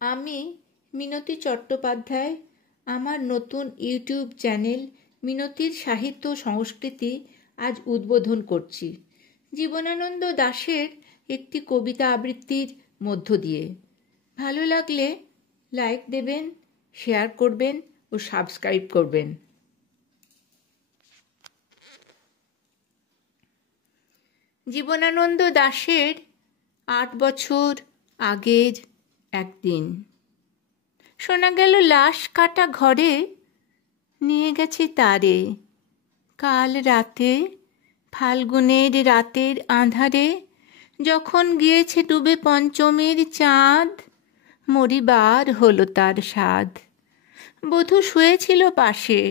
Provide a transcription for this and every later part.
আমি মিনতি চট্টোপাধ্যায় আমার নতুন ইউটিউব চ্যানেল মিনতির সাহিত্য সংস্কৃতি আজ উদ্বোধন করছি জীবনানন্দ দাশের একটি কবিতা আবৃত্তির মধ্য দিয়ে। ভালো লাগলে লাইক দেবেন, শেয়ার করবেন ও সাবস্ক্রাইব করবেন। জীবনানন্দ দাশের 8 বছর আগের একদিন। শোনা গেল লাশ কাটা ঘরে নিয়ে গেছে তারে। কাল রাতে, ফাল্গুনের রাতের আঁধারে, যখন গিয়েছে ডুবে পঞ্চমীর চাঁদ, মরিবার হলো তার সাধ। বধূ শুয়েছিল পাশে,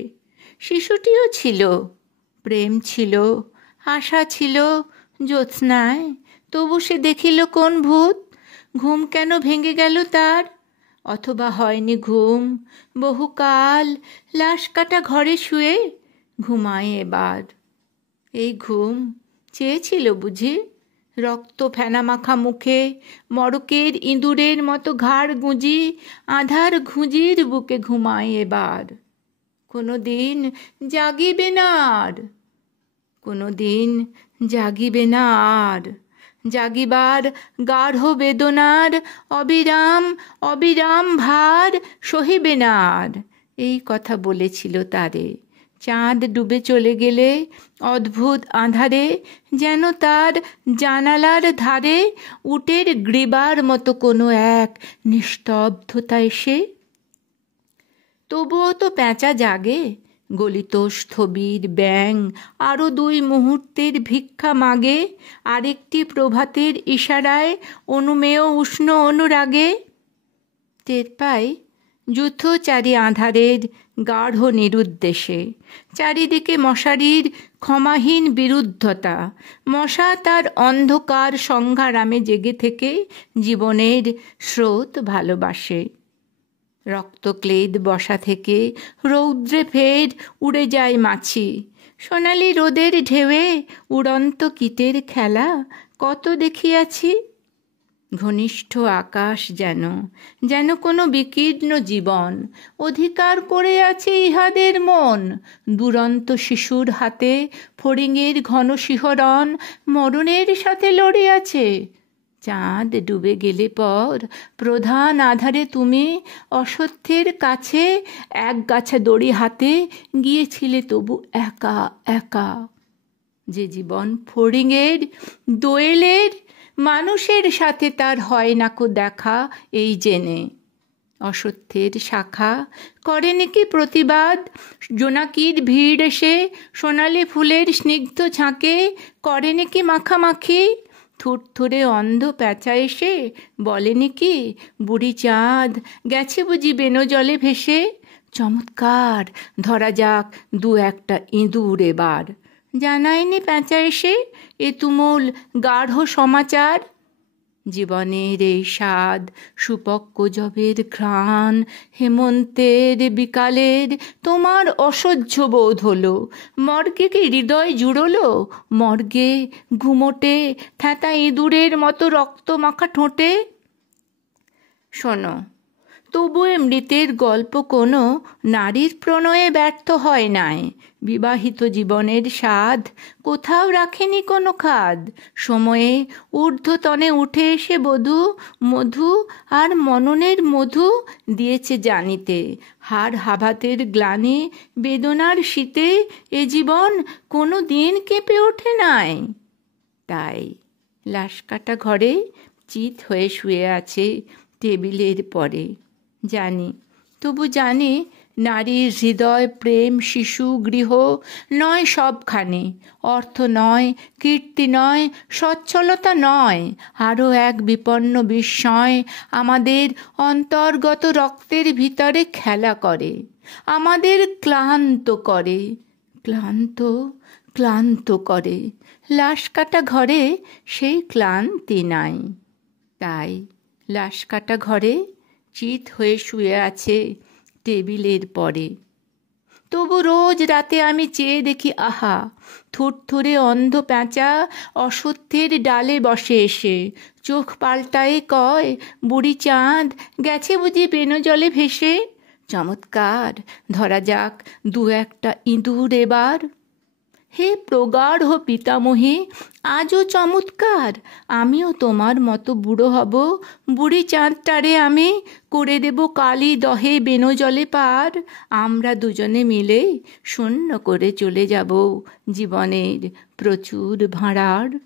শিশুটিও ছিল, প্রেম ছিল, আশা ছিল জ্যোৎস্নায়। তবু সে দেখিল কোন ভূত, ঘুম কেন ভেঙে গেল তার? অথবা হয়নি ঘুম, বহুকাল লাশ কাটা ঘরে শুয়ে ঘুমায় এবার। এই ঘুম চেয়েছিল বুঝি? রক্ত ফেনা মাখা মুখে, মড়কের ইঁদুরের মতো ঘাড় গুঁজি, আধার ঘুঁজির বুকে ঘুমায় এবার। কোনো দিন জাগিবে না আর, কোনো দিন জাগিবে না আর। জাগিবার গাঢ় বেদনার অবিরাম অবিরাম ভার সহিবে না আর। এই কথা বলেছিল তারে। চাঁদ ডুবে চলে গেলে অদ্ভুত আঁধারে, যেন তার জানালার ধারে উটের গ্রীবার মতো কোনো এক নিস্তব্ধতা এসে। তবুও তো পেঁচা জাগে, গলিত স্থবির ব্যাং আরও 2 মুহূর্তের ভিক্ষা মাগে, আরেকটি প্রভাতের ইশারায় অনুমেয় উষ্ণ অনুরাগে। টের পাই যুথচারী আঁধারের গাঢ় নিরুদ্দেশে, চারিদিকে মশারির ক্ষমাহীন বিরুদ্ধতা। মশা তার অন্ধকার সংগ্রামে জেগে থেকে জীবনের স্রোত ভালোবাসে। রক্তক্লেদ বসা থেকে রৌদ্রে ফের উড়ে যায় মাছি। সোনালি রোদের ঢেউয়ে উড়ন্ত কীটের খেলা কত দেখিয়াছি। ঘনিষ্ঠ আকাশ যেন যেন কোনো বিকীর্ণ জীবন, অধিকার করে আছে ইহাদের মন। দুরন্ত শিশুর হাতে ফড়িংয়ের ঘন শিহরণ মরণের সাথে লড়িয়াছে। চাঁদ ডুবে গেলে পর প্রধান আধারে তুমি অসত্যের কাছে একগাছা দড়ি হাতে গিয়েছিলে তবু একা একা। যে জীবন ফড়িংয়ের দোয়েলের, মানুষের সাথে তার হয় নাকো দেখা এই জেনে। অসত্যের শাখা করে নাকি প্রতিবাদ, জোনাকির ভিড় এসে সোনালি ফুলের স্নিগ্ধ ঝাঁকে করে নাকি মাখামাখি। থুরথুরে অন্ধ প্যাঁচা এসে বলেনি কি বুড়ি চাঁদ গেছে বুঝি বেনো জলে ভেসে। চমৎকার, ধরা যাক 2-1টা ইঁদুর এবার। জানায়নি প্যাঁচা এসে এ তুমুল গাঢ় সমাচার। জীবনের এই স্বাদ, সুপক্ক জবের ঘ্রাণ, হেমন্তের বিকালের তোমার অসহ্য বোধ হলো। মর্গে কি হৃদয় জুড়লো? মর্গে ঘুমোটে থ্যাতা ইঁদুরের মতো রক্ত মাখা ঠোঁটে। শোনো, তবু এ মৃতের গল্প কোনো নারীর প্রণয়ে ব্যর্থ হয় নাই। বিবাহিত জীবনের স্বাদ কোথাও রাখেনি কোনো খাদ। সময়ে ঊর্ধ্বতনে উঠে এসে বধূ মধু আর মননের মধু দিয়েছে জানিতে। হাড় হাভাতের গ্লানি বেদনার শীতে এ জীবন কোনো দিন কেঁপে ওঠে নাই। তাই লাশ কাটা ঘরে চিত হয়ে শুয়ে আছে টেবিলের পরে। জানি, তবু জানি নারীর হৃদয়, প্রেম, শিশু, গৃহ নয় সবখানে। অর্থ নয়, কীর্তি নয়, সচ্ছলতা নয়, আরও এক বিপন্ন বিস্ময় আমাদের অন্তর্গত রক্তের ভিতরে খেলা করে, আমাদের ক্লান্ত করে, ক্লান্ত ক্লান্ত করে। লাশ কাটা ঘরে সেই ক্লান্তি নাই। তাই লাশ কাটা ঘরে চিত হয়ে শুয়ে আছে টেবিলের পরে। তবু রোজ রাতে আমি চেয়ে দেখি, আহা, থুরথুরে অন্ধ প্যাঁচা অসত্যের ডালে বসে এসে, চোখ পাল্টায়ে কয়, বুড়ি চাঁদ গেছে বুঝি বেনো জলে ভেসে। চমৎকার, ধরা যাক দু একটা ইঁদুর এবার। হে প্রগাঢ় পিতামহী, আজও চমৎকার, আমিও তোমার মতো বুড়ো হব, বুড়ি চাঁদটারে আমি করে দেব কালি দহে বেনো জলে পার। আমরা দুজনে মিলে শূন্য করে চলে যাব জীবনের প্রচুর ভাঁড়ার।